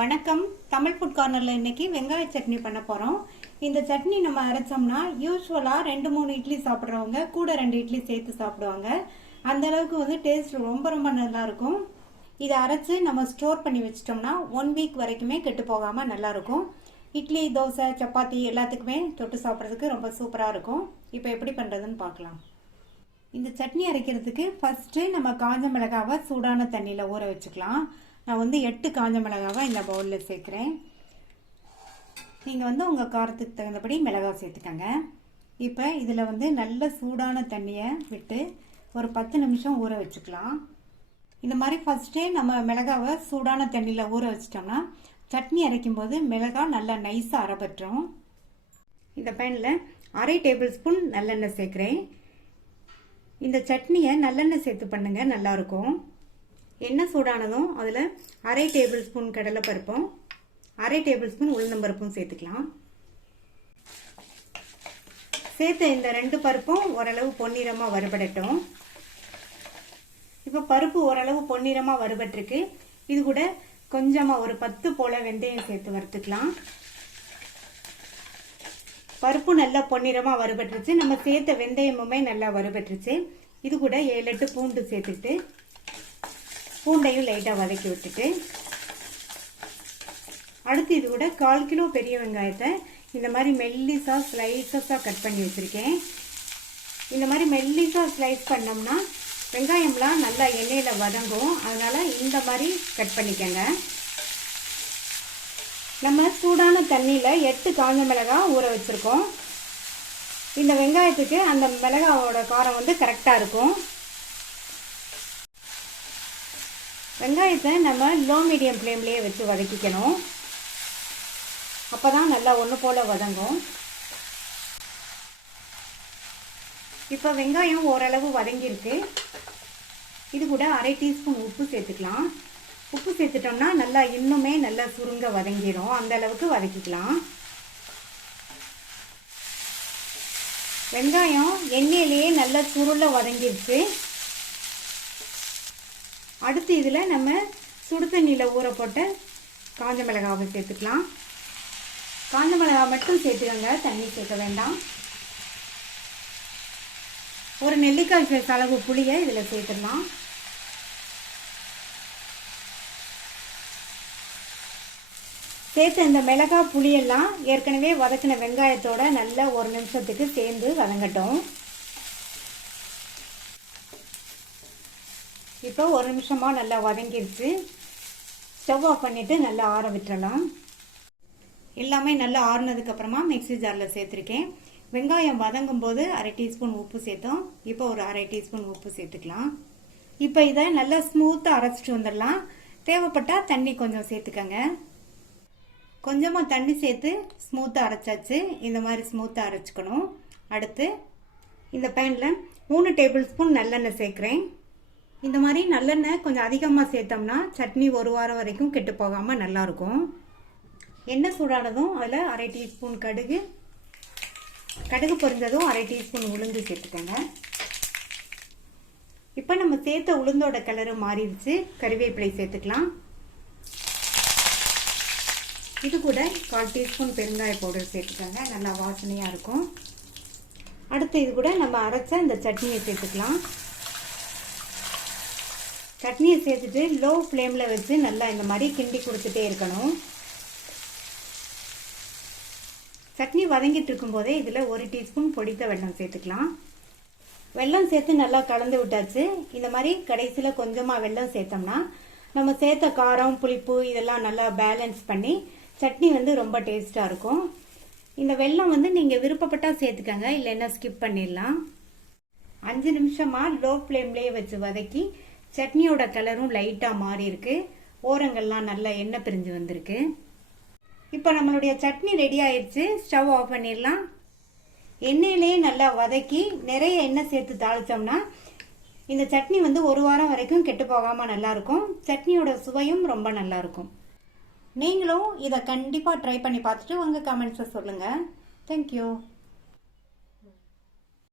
வணக்கம். தமிழ் ஃபுட் கார்னரில் இன்னைக்கு வெங்காய சட்னி பண்ண போகிறோம். இந்த சட்னி நம்ம அரைச்சோம்னா யூஸ்வலாக 2-3 இட்லி சாப்பிட்றவங்க கூட 2 இட்லி சேர்த்து சாப்பிடுவாங்க. அந்த அளவுக்கு வந்து டேஸ்ட் ரொம்ப நல்லா இருக்கும். இதை அரைச்சு நம்ம ஸ்டோர் பண்ணி வச்சிட்டோம்னா 1 வீக் வரைக்குமே கெட்டு போகாமல் நல்லாயிருக்கும். இட்லி, தோசை, சப்பாத்தி எல்லாத்துக்குமே தொட்டு சாப்பிட்றதுக்கு ரொம்ப சூப்பராக இருக்கும். இப்போ எப்படி பண்ணுறதுன்னு பார்க்கலாம். இந்த சட்னி அரைக்கிறதுக்கு ஃபஸ்ட்டு நம்ம காஞ்ச மிளகாவை சூடான தண்ணியில் ஊற வச்சுக்கலாம். நான் வந்து 8 காஞ்ச மிளகாவை இந்த பவுலில் சேர்க்குறேன். நீங்கள் வந்து உங்கள் காரத்துக்கு தகுந்தபடி மிளகாய் சேர்த்துக்கங்க. இப்போ இதில் வந்து நல்ல சூடான தண்ணியை விட்டு ஒரு 10 நிமிஷம் ஊற வச்சுக்கலாம். இந்த மாதிரி ஃபஸ்ட்டே நம்ம மிளகாவை சூடான தண்ணியில் ஊற வச்சிட்டோம்னா சட்னி அரைக்கும்போது மிளகாய் நல்லா நைஸாக அரைப்பற்றும். இந்த பேனில் 1/2 டேபிள் ஸ்பூன் நல்லெண்ணெய் சேர்க்குறேன். இந்த சட்னியை நல்லெண்ணெய் சேர்த்து பண்ணுங்க, நல்லாயிருக்கும். எண்ணெய் சூடானதும் அதில் 1/2 டேபிள் ஸ்பூன் கடலைப்பருப்பும் 1/2 டேபிள் ஸ்பூன் உளுந்தம்பருப்பும் சேர்த்துக்கலாம். சேர்த்து இந்த 2 பருப்பும் ஓரளவு பொன்னிறமாக வறுபடட்டும். இப்போ பருப்பு ஓரளவு பொன்னிறமாக வறுபட்டிருக்கு. இது கூட கொஞ்சமாக ஒரு 10 போல வெந்தயம் சேர்த்து வறுத்துக்கலாம். பருப்பு நல்லா பொன்னிறமாக வறுபட்டுருச்சு. நம்ம சேர்த்த வெந்தயமுமே நல்லா வறுபட்டுருச்சு. இது கூட 7-8 பூண்டு சேர்த்துட்டு பூண்டையும் லைட்டாக வதக்கி விட்டுட்டு அடுத்து இது கூட 1/4 கிலோ பெரிய வெங்காயத்தை இந்த மாதிரி மெல்லிஸாக ஸ்லைசஸாக கட் பண்ணி வச்சுருக்கேன். இந்த மாதிரி மெல்லிஸாக ஸ்லைஸ் பண்ணோம்னா வெங்காயம்லாம் நல்லா எண்ணெயில் வதங்கும். அதனால் இந்த மாதிரி கட் பண்ணிக்கங்க. நம்ம சூடான தண்ணியில் 8 காஞ்ச மிளகாய் ஊற வச்சுருக்கோம். இந்த வெங்காயத்துக்கு அந்த மிளகாவோட காரம் வந்து கரெக்டாக இருக்கும். வெங்காயத்தை நம்ம லோ மீடியம் ஃப்ளேம்லேயே வச்சு வதக்கிக்கணும். அப்போ தான் நல்லா ஒன்று போல் வதங்கும். இப்போ வெங்காயம் ஓரளவு வதங்கியிருக்கு. இது கூட 1/2 டீஸ்பூன் உப்பு சேர்த்துக்கலாம். உப்பு சேர்த்துட்டோம்னா நல்லா இன்னுமே நல்லா சுருங்க வதங்கிடும். அந்த அளவுக்கு வதக்கிக்கலாம். வெங்காயம் எண்ணெயிலேயே நல்லா சுருள வதங்கிடுச்சு. அடுத்து இதில் நம்ம சுடு தண்ணியில் ஊற போட்ட காஞ்ச மிளகாவை சேர்த்துக்கலாம். காஞ்ச மிளகாய் மட்டும் சேர்த்துக்கோங்க, தண்ணி சேர்க்க வேண்டாம். ஒரு நெல்லிக்காய் சைஸ் அளவு புளியை இதில் சேர்த்துடலாம். சேர்த்து இந்த மிளகாய் புளியெல்லாம் ஏற்கனவே வதக்கின வெங்காயத்தோட நல்லா 1 நிமிஷத்துக்கு சேர்ந்து வதங்கட்டும். இப்போ 1 நிமிஷமாக நல்லா வதங்கிடுச்சு. ஸ்டவ் ஆஃப் பண்ணிவிட்டு நல்லா ஆற விட்டுறலாம். எல்லாமே நல்லா ஆறுனதுக்கப்புறமா மிக்ஸி ஜாரில் சேர்த்துருக்கேன். வெங்காயம் வதங்கும் போது 1/2 டீஸ்பூன் உப்பு சேர்த்தோம். இப்போ ஒரு 1/2 டீஸ்பூன் உப்பு சேர்த்துக்கலாம். இப்போ இதை நல்லா ஸ்மூத்தாக அரைச்சிட்டு வந்துடலாம். தேவைப்பட்டால் தண்ணி கொஞ்சம் சேர்த்துக்கங்க. கொஞ்சமாக தண்ணி சேர்த்து ஸ்மூத்தாக அரைச்சாச்சு. இந்த மாதிரி ஸ்மூத்தாக அரைச்சிக்கணும். அடுத்து இந்த பேனில் 3 டேபிள் ஸ்பூன் நல்லெண்ணெய் சேர்க்குறேன். இந்த மாதிரி நல்லெண்ணெய் கொஞ்சம் அதிகமாக சேர்த்தோம்னா சட்னி 1 வாரம் வரைக்கும் கெட்டு போகாமல் நல்லாயிருக்கும். எண்ணெய் சூடானதும் அதில் 1/2 டீஸ்பூன் கடுகு பொரிஞ்சதும் 1/2 டீஸ்பூன் உளுந்து சேர்த்துக்கோங்க. இப்போ நம்ம சேர்த்த உளுந்தோட கலரு மாறிடுச்சு. கறிவேப்பிலை சேர்த்துக்கலாம். இது கூட 1/4 டீஸ்பூன் பெருங்காய பவுடர் சேர்த்துக்கோங்க, நல்லா வாசனையாக இருக்கும். அடுத்து இது கூட நம்ம அரைச்ச இந்த சட்னியை சேர்த்துக்கலாம். சட்னியை சேர்த்துட்டு லோ ஃப்ளேமில் வச்சு நல்லா இந்த மாதிரி கிண்டி கொடுத்துட்டே இருக்கணும். சட்னி வதங்கிட்டு இருக்கும்போதே இதில் 1 டீஸ்பூன் பொடித்த வெல்லம் சேர்த்துக்கலாம். வெல்லம் சேர்த்து நல்லா கலந்து விட்டாச்சு. இந்த மாதிரி கடைசியில் கொஞ்சமாக வெல்லம் சேர்த்தோம்னா நம்ம சேர்த்த காரம், புளிப்பு இதெல்லாம் நல்லா பேலன்ஸ் பண்ணி சட்னி வந்து ரொம்ப டேஸ்ட்டாக இருக்கும். இந்த வெல்லம் வந்து நீங்கள் விருப்பப்பட்டால் சேர்த்துக்கங்க, இல்லைன்னா ஸ்கிப் பண்ணிடலாம். 5 நிமிஷமாக லோ ஃப்ளேம்லேயே வச்சு வதக்கி சட்னியோட கலரும் லைட்டாக மாறி இருக்கு. ஓரங்கள்லாம் நல்லா எண்ணெய் பிரிஞ்சு வந்திருக்கு. இப்போ நம்மளுடைய சட்னி ரெடி ஆயிடுச்சு. ஸ்டவ் ஆஃப் பண்ணிடலாம். எண்ணெயிலேயே நல்லா வதக்கி நிறைய எண்ணெய் சேர்த்து தாளிச்சோம்னா இந்த சட்னி வந்து 1 வாரம் வரைக்கும் கெட்டு போகாமல் நல்லாயிருக்கும். சட்னியோட சுவையும் ரொம்ப நல்லாயிருக்கும். நீங்களும் இதை கண்டிப்பாக ட்ரை பண்ணி பார்த்துட்டு உங்கள் கமெண்ட்ஸை சொல்லுங்கள். தேங்க்யூ.